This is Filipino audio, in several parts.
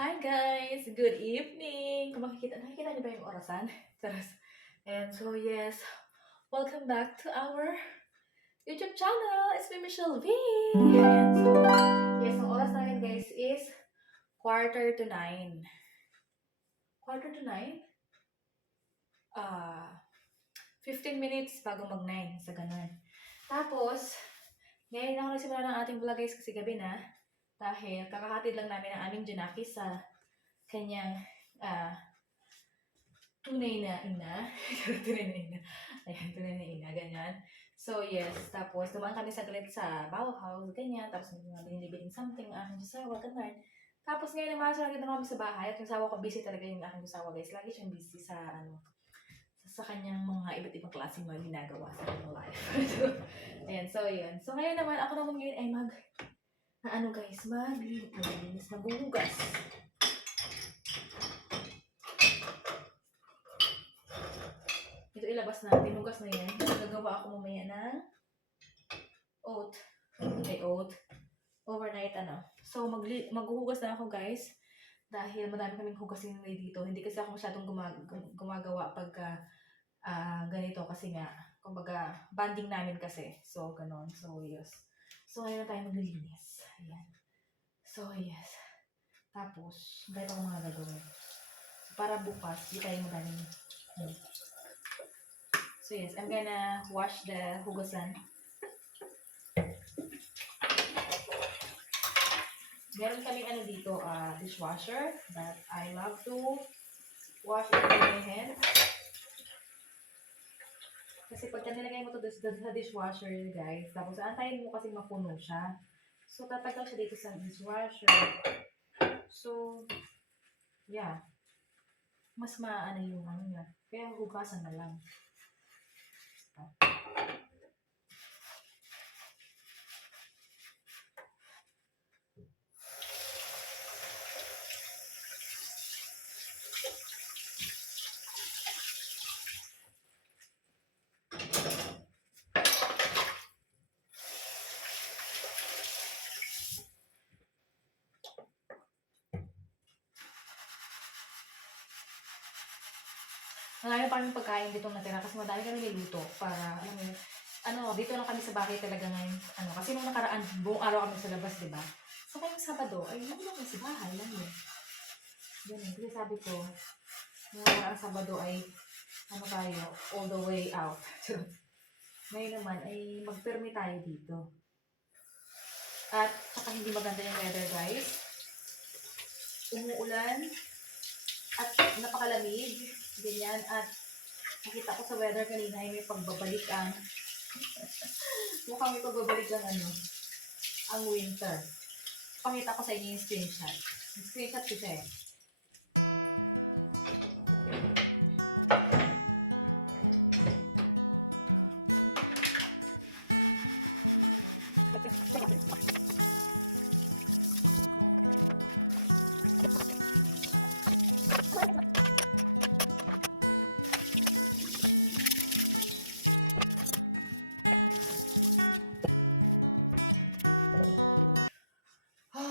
Hi guys! Good evening! Kung nakikita niyo ba yung orasan? Charas. And so yes, welcome back to our YouTube channel! It's me, Michelle V! And so, yes, ang oras namin guys is 8:45. 8:45? 15 minutes bago mag-9 sa ganun. Tapos, ngayon ako nagsimula ng ating vlog guys kasi gabi na. Dahil kakahatid lang namin ang aming Junaki sa kanyang tunay na ina. Tunay na ina. Ayan, tunay na ina, ganyan. So, yes. Tapos, dumaan kami saglit sa Bauhaus, ganyan. Tapos, binilibiling something, aking sasawa, ganyan. Tapos, ngayon naman, so, nandito na kami sa bahay. At yung sawa ko, busy talaga yung aking sawa, guys. Lagi siyang busy sa kanyang mga iba't ibang klaseng mga ginagawa sa kanyang life. So, ayan, so, yun. So, ngayon naman, ako naman ngayon ay maglinis, maghuhugas. Ito ilabas na, tinugas na yan. Gagawa ako mamaya ng oat. Overnight So, maghuhugas na ako guys. Dahil madami kaming hugasin dito. Hindi kasi ako masyadong gumagawa pagka ganito. Kasi nga, kumbaga, banding namin kasi. So, ganon. So, yes. So, ngayon na tayo maglilinis. Ayan. So, yes. Tapos, dahil ako mga gagawin. So, para bukas, di tayo madaming So yes, I'm gonna wash the hugasan. Meron kaming dito, dishwasher that I love to wash it with my hands. Kasi pagka nilagay mo to sa dishwasher, guys, tapos antayin mo kasi mapuno siya. So, tatagal siya dito sa dishwasher. So, yeah. Mas maano yung niya. Kaya hugasan na lang. Marami pa kaming pagkain dito natira kasi madami kami niluto para, dito lang kami sa bahay talaga ngayon. Kasi nung nakaraan, buong araw kami sa labas, di ba? So, ngayong Sabado, ay hindi lang kami sa bahay lang yun. Ganun, kasi sabi ko, nung nakaraan Sabado ay, tayo, all the way out. Ngayon naman, ay mag-permi tayo dito. At, saka hindi maganda yung weather, guys. Umuulan, at napakalamig, ganyan, at nakita ko sa weather kanina ay may pagbabalik mukhang may pagbabalik ang winter. Pakita ko sa inyo yung screenshot. Yung screenshot ko siya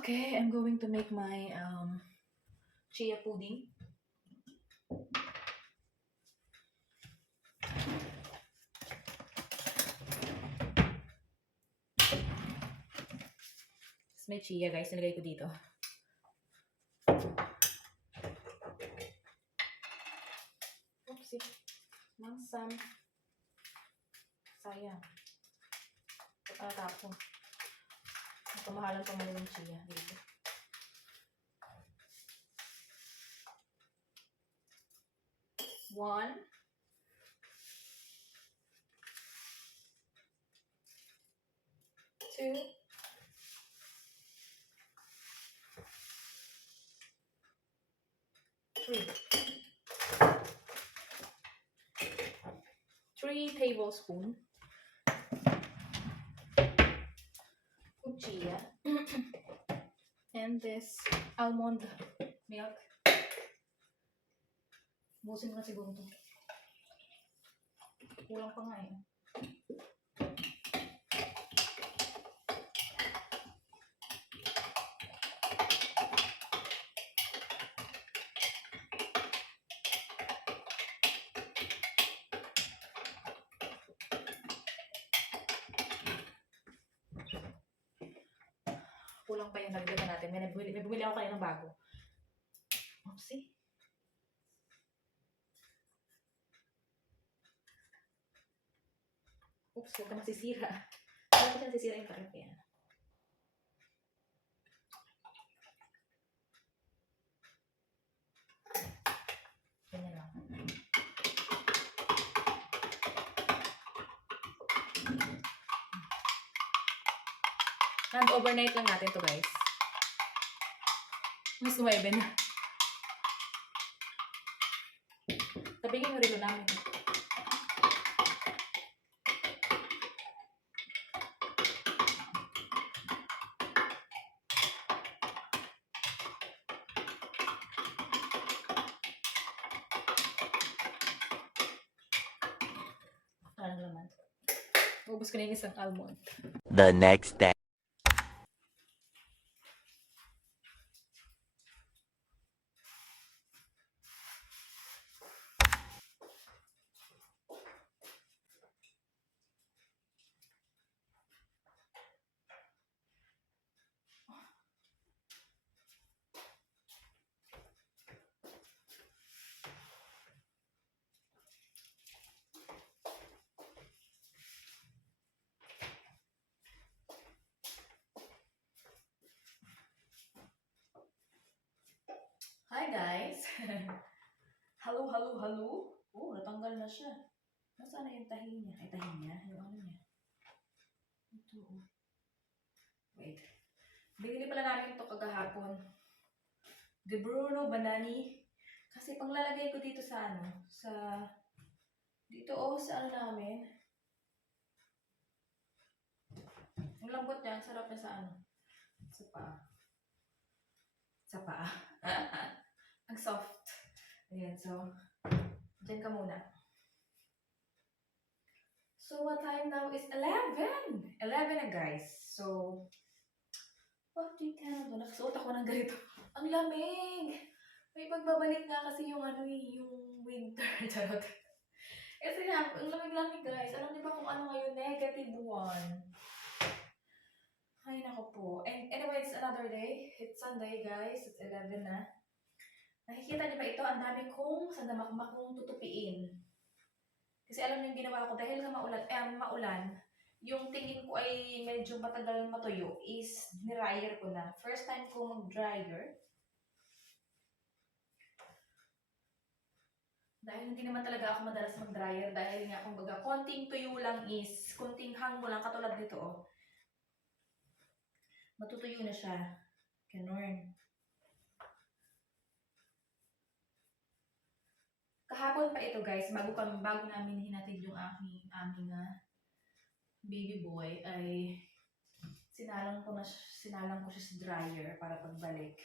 Okay, I'm going to make my chia pudding. May chia guys, nilagay ko dito. Oopsie. Mangsam. Sayang. Pagkatapon. Kamahalan pa muna ng chia dito. One. Two. Three tablespoons of chia. And this almond milk. Busin ko na siguro ito. Kulang pa nga eh. Kulang pa yung nagdaga natin. May bumili ako kanina ng bago. Oopsie. Oops, huwag ka masisira. Huwag ka masisira yung takip yan. Ganyan lang. Overnight lang natin to guys. Mas 9 na. Tabingin yung relo namin. Parang laman. Ubus ko na yung isang almond. The next day. Hi guys! Hello, hello, hello! Oh, natanggal na siya. Nasaan na yung tahi niya? Ay, tahi niya? Yung ano niya? Ito, oh. Wait. Binili pala namin ito kagahapon. De Bruno Banani. Kasi panglalagay ko dito sa ano, sa, dito oh, sa ano namin. Ang lambot niya, ang sarap niya sa ano, sa paa. Sa paa. Ang soft. Ayan, so, dyan ka muna. So, what time now is 11! 11 na guys. So, what do you kind of, nakasuot ako ng ganito. Ang lamig! May pagbabalik nga kasi yung ano yung winter. Charot. Kasi nga, ang lamig-lamig guys. Alam niyo ba kung ano ngayon? -1. Ay, nako po. And anyway, it's another day. It's Sunday guys. It's 11 na. Nakikita niyo ba ito? Ang dami kong sandamakmak kong tutupiin. Kasi alam niyo yung ginawa ko dahil sa maulan, yung tingin ko ay medyo matagal matuyo is niryer ko na. First time ko mag-dryer. Dahil hindi naman talaga ako madalas mag-dryer dahil nga kumbaga konting tuyo lang is, konting hang mo lang katulad nito oh. Matutuyo na siya. Ganun. Kahapon pa ito guys, bago namin hinatid yung aming baby boy ay sinalang ko siya sa dryer para pagbalik.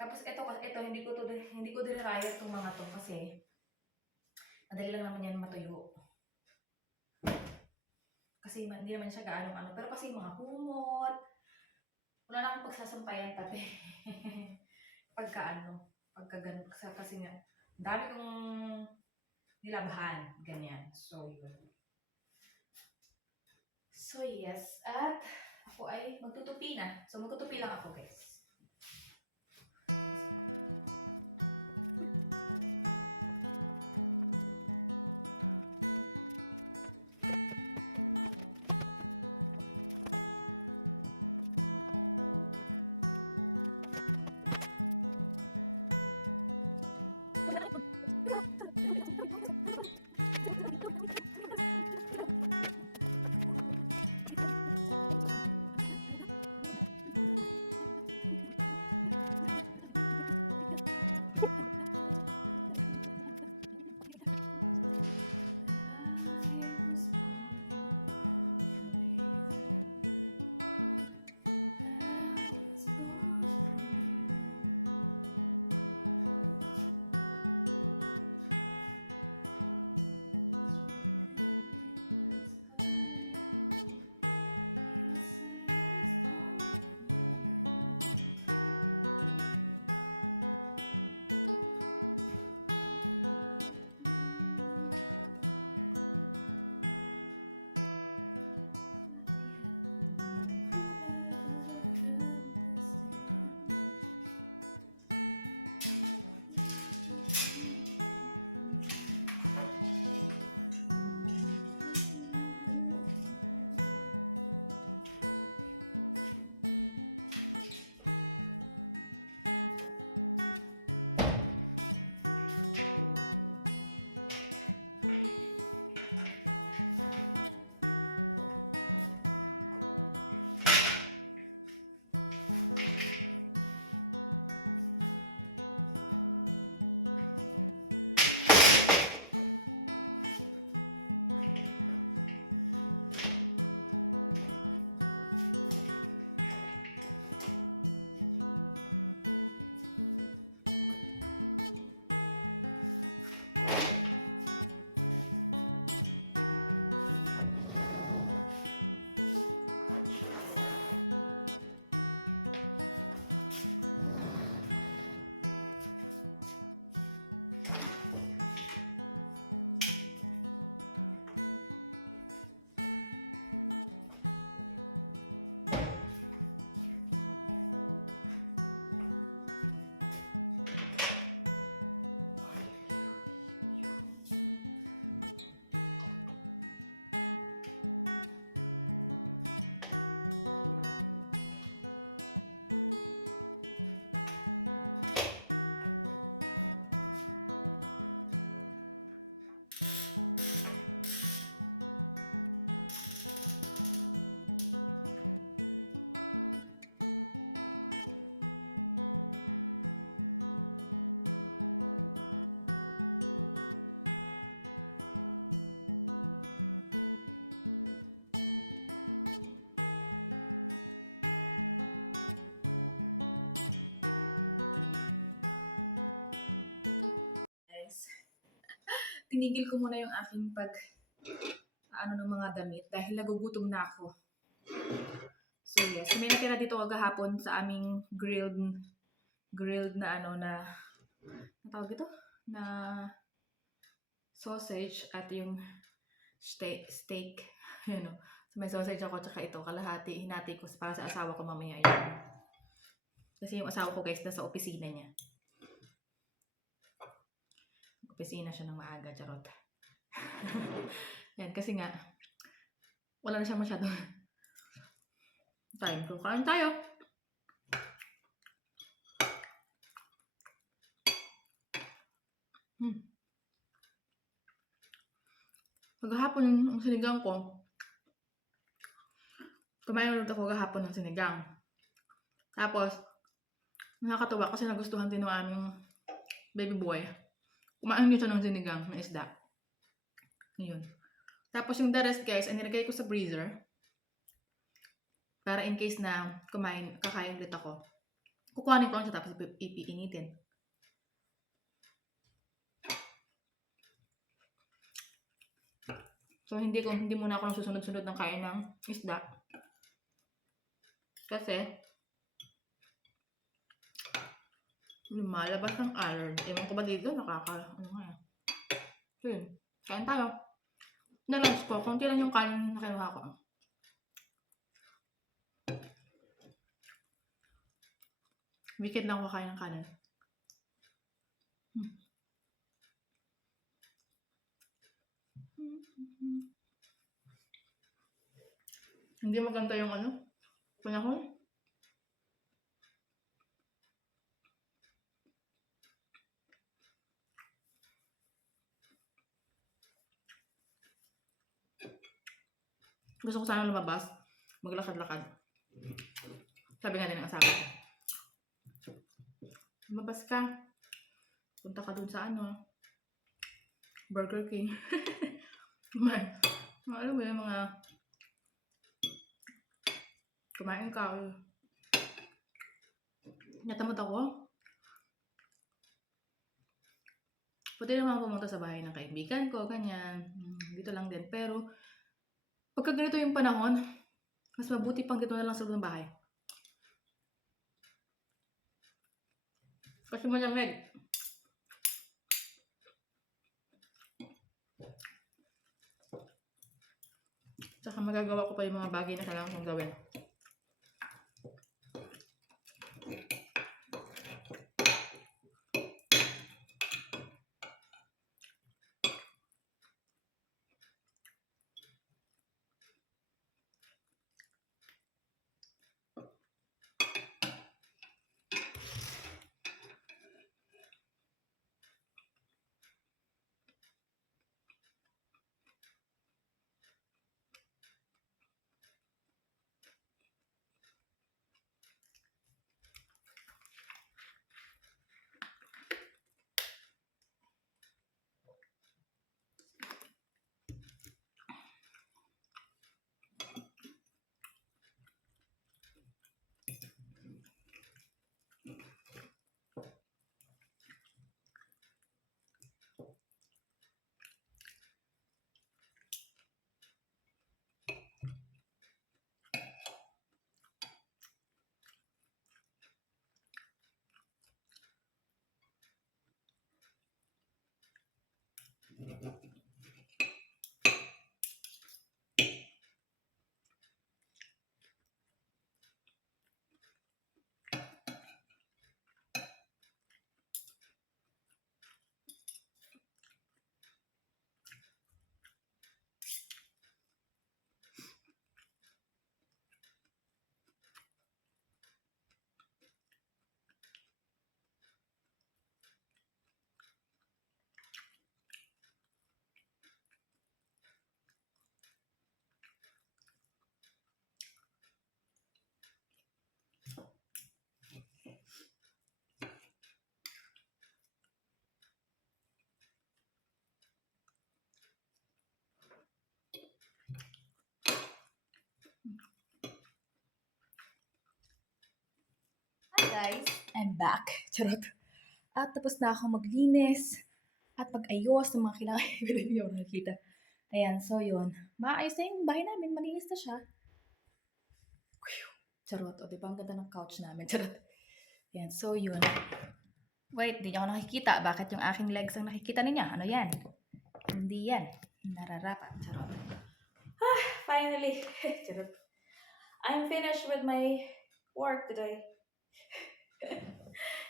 Tapos ito hindi ko dinryer tong mga to kasi madali lang naman yan matuyo. Kasi hindi naman siya gaano ano, pero kasi mga kumot, wala na akong pagsasampayan pati. Pagka ganun, kasi nga, dami kong nilabahan, ganyan. So, yun. So, yes. At ako ay magtutupi na. So, magtutupi lang ako, guys. tinigil ko muna yung aking ng mga damit dahil nagugutom na ako. So yes, may natira dito kagahapon sa aming grilled na tawag ito? Na sausage at yung steak. Yan o. So may sausage ako tsaka ito, kalahati, hinati ko para sa asawa ko mamaya yun. Kasi yung asawa ko guys, nasa opisina niya. Opisina siya ng maaga, charot. Yan, kasi nga, wala na siyang masyado time. So, kain tayo. Maghapon ang sinigang ko. Kumain ulit ako kahapon ng sinigang. Tapos, nakakatuwa kasi nagustuhan din ng aming baby boy. Kumain dito ng sinigang na isda. Yun. Tapos yung the rest guys, ay nilagay ko sa freezer. Para in case na kakain ulit ako. Kukuhanin ko lang siya tapos ipiinitin. So hindi muna ako nang susunod-sunod ng kain ng isda. Kasi lumalabas ng iron. Ewan ko ba dito? So yun. Kain tayo. Na-lunch ko. Kunti lang yung kanin na kinuha ko. Weekend lang ako kakain ng kanin. Hindi maganda yung panahon. Gusto ko sana lumabas, maglakad-lakad. Sabi nga din ng asawa ko, lumabas ka, punta ka dun sa Burger King. Alam mo yung mga kumain ka. Natamad ako. Pwede naman pumunta sa bahay ng kaibigan ko, ganyan. Dito lang din. Pero, pagka ganito yung panahon, mas mabuti pang dito na lang sa loob ng bahay. Kasi malamig. Tsaka magagawa ko pa yung mga bagay na kailangan kong gawin. Hi guys, I'm back. Charot. At tapos na ako maglinis. at pag-ayos ng mga kailangan pero hindi ako nakikita. Ayan, so yun. Maayos na yung bahay namin, malinis na siya. Charot, o diba ang ganda ng couch namin, charot. Ayan, so yun. Wait, di niyo ako nakikita. Bakit yung aking legs ang nakikita niya? Ano yan? Hindi yan. Nararapat, charot. Finally, charot. I'm finished with my work today.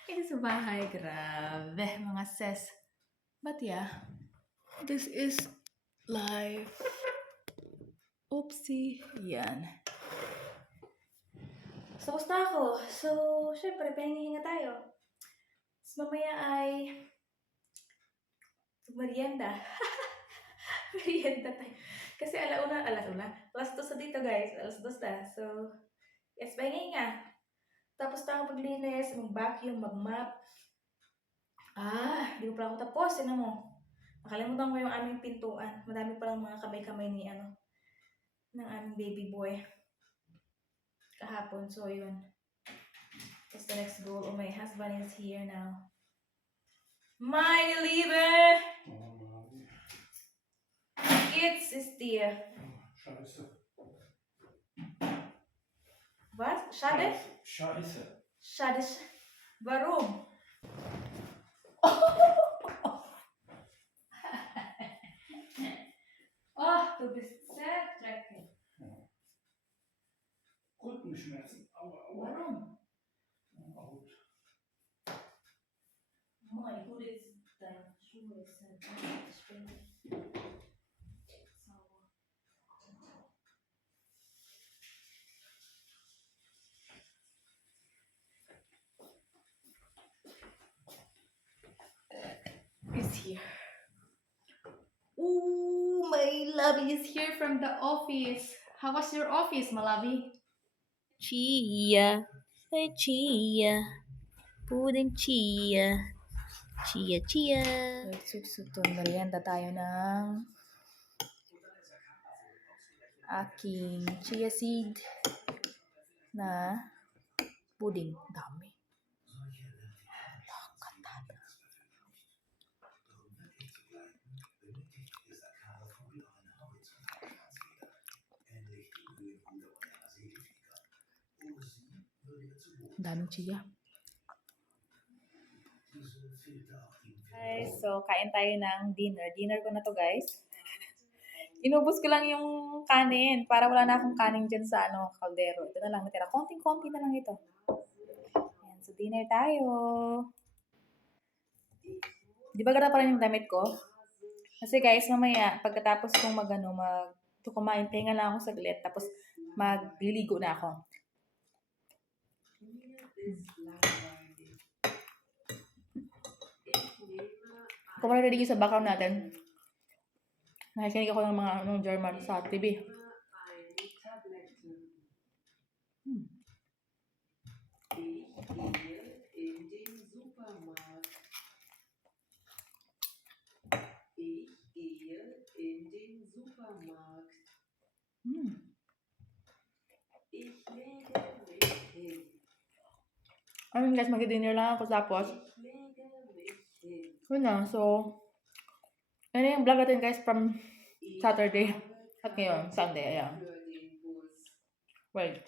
Ito sa bahay, grabe, mga sis. But yeah, this is life. Oopsie. Yan. So, basta ako. So, syempre, pahinga-hinga tayo. So, mamaya ay merienda. Merienda tayo. Kasi alas 2 na dito, guys. Alas 2 na. So, yes, pahinga-hinga. Tapos tayo paglinis, mag-vacuum, mag-mop. Di ko pala ako tapos. Sino mo? Nakalimutan ko yung aming pintuan. Madami palang mga kamay-kamay ng aming baby boy. Kahapon. So, yun. That's the next goal. Oh, my husband is here now. Meine Liebe! Jetzt ist dir. Scheiße. Was? Schade? Scheiße. Schade. Warum? Oh, du bist sehr dreckig. Rückenschmerzen. Aua, aua. Warum? Aua. Mein Gott, deine Schuhe sind schwierig. Is here. Ooh, my lovey is here from the office. How was your office, my lovey? Chia. Hey, chia. Pudding chia. Chia, chia. Wait, suto. Merienda tayo ng aking chia seed na pudding. Dami. Daming chia. Guys, so kain tayo ng dinner. Dinner ko na to, guys. Inubos ko lang yung kanin para wala na akong kanin dyan sa kaldero. Ito na lang natira. Konting-konti na lang ito. Ayan, so dinner tayo. Di ba ganda pa rin yung damit ko? Kasi guys, mamaya, pagkatapos kong kumain, tinga lang ako saglit, tapos magliligo na ako. Kung marinig sa background natin, nakikinig ako ng mga German sa TV. Ayun guys, mag-dinner lang ako tapos. Yun na, so. Ano yung vlog natin guys from Saturday. At ngayon, Sunday, ayan. Wait.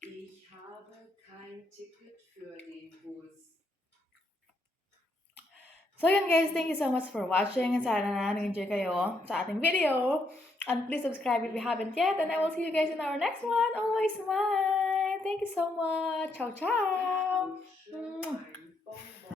Ich habe kein Ticket für den Bus. So yun guys, thank you so much for watching. Sana na nag-enjoy kayo sa ating video. And please subscribe if you haven't yet. And I will see you guys in our next one. Always smile. Thank you so much. Ciao, ciao.